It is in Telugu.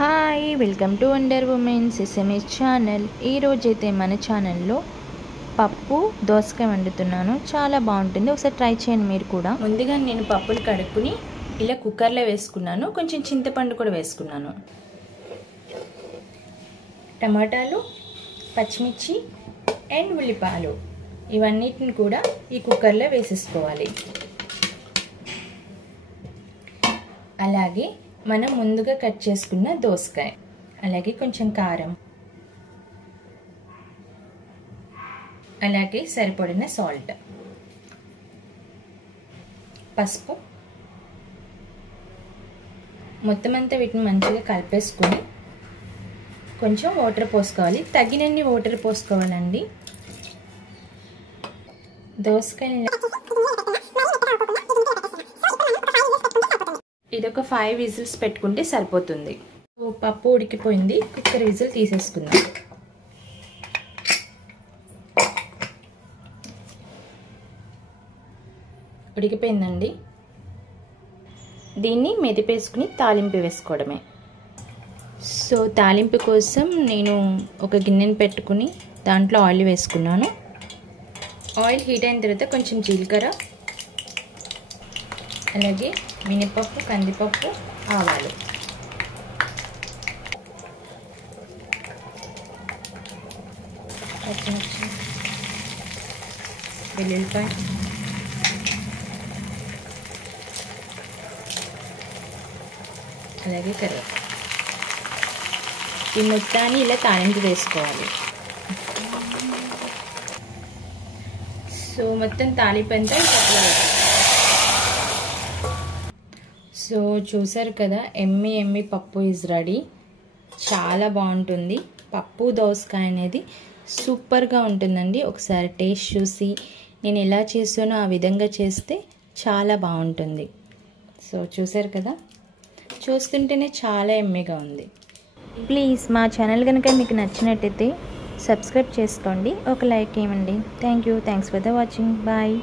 Hi welcome to wonder women's SMS channel. ఈరోజైతే మన ఛానల్లో పప్పు దోసకాయ వండుతున్నాను. చాలా బాగుంటుంది, ఒకసారి ట్రై చేయండి మీరు కూడా. ముందుగా నేను పప్పులు కడుక్కుని ఇలా కుక్కర్లో వేసుకున్నాను. కొంచెం చింతపండు కూడా వేసుకున్నాను. టమాటాలు, పచ్చిమిర్చి అండ్ ఉల్లిపాయలు ఇవన్నిటిని కూడా ఈ కుక్కర్లో వేసేసుకోవాలి. అలాగే మనం ముందుగా కట్ చేసుకున్న దోసకాయ, అలాగే కొంచెం కారం, అలాగే సరిపడిన సాల్ట్, పసుపు, మొత్తం అంతా వీటిని మంచిగా కలిపేసుకుని కొంచెం వాటర్ పోసుకోవాలి. తగినన్ని వాటర్ పోసుకోవాలండి. దోసకాయ ఇదొక 5 విజిల్స్ పెట్టుకుంటే సరిపోతుంది. పప్పు ఉడికిపోయింది, కుక్కర్ విజిల్ తీసేసుకుందాం. ఉడికిపోయిందండి. దీన్ని మెదిపేసుకుని తాలింపు వేసుకోవడమే. సో తాలింపు కోసం నేను ఒక గిన్నెని పెట్టుకుని దాంట్లో ఆయిల్ వేసుకున్నాను. ఆయిల్ హీట్ అయిన తర్వాత కొంచెం జీలకర్ర, అలాగే మినపప్పు, కందిపప్పు, ఆవాలు, పచ్చిమిర్చి, వెల్లుల్లిపాయ, అలాగే కరివేపాకు. ఈ మొత్తాన్ని ఇలా తాలింపు వేసుకోవాలి. సో మొత్తం తాలింపు అంతా పప్పులో వేసుకోవాలి. సో చూసారు కదా, ఎమ్మి పప్పు ఈజ్ రెడీ. చాలా బాగుంటుంది. పప్పు దోసకాయ అనేది సూపర్గా ఉంటుందండి. ఒకసారి టేస్ట్ చూసి నేను ఎలా చేసానో ఆ విధంగా చేస్తే చాలా బాగుంటుంది. సో చూసారు కదా, చూస్తుంటేనే చాలా ఎమ్మిగా ఉంది. ప్లీజ్ మా ఛానల్ కనుక మీకు నచ్చినట్టయితే సబ్స్క్రైబ్ చేసుకోండి, ఒక లైక్ ఇవ్వండి. Thanks for the watching. Bye.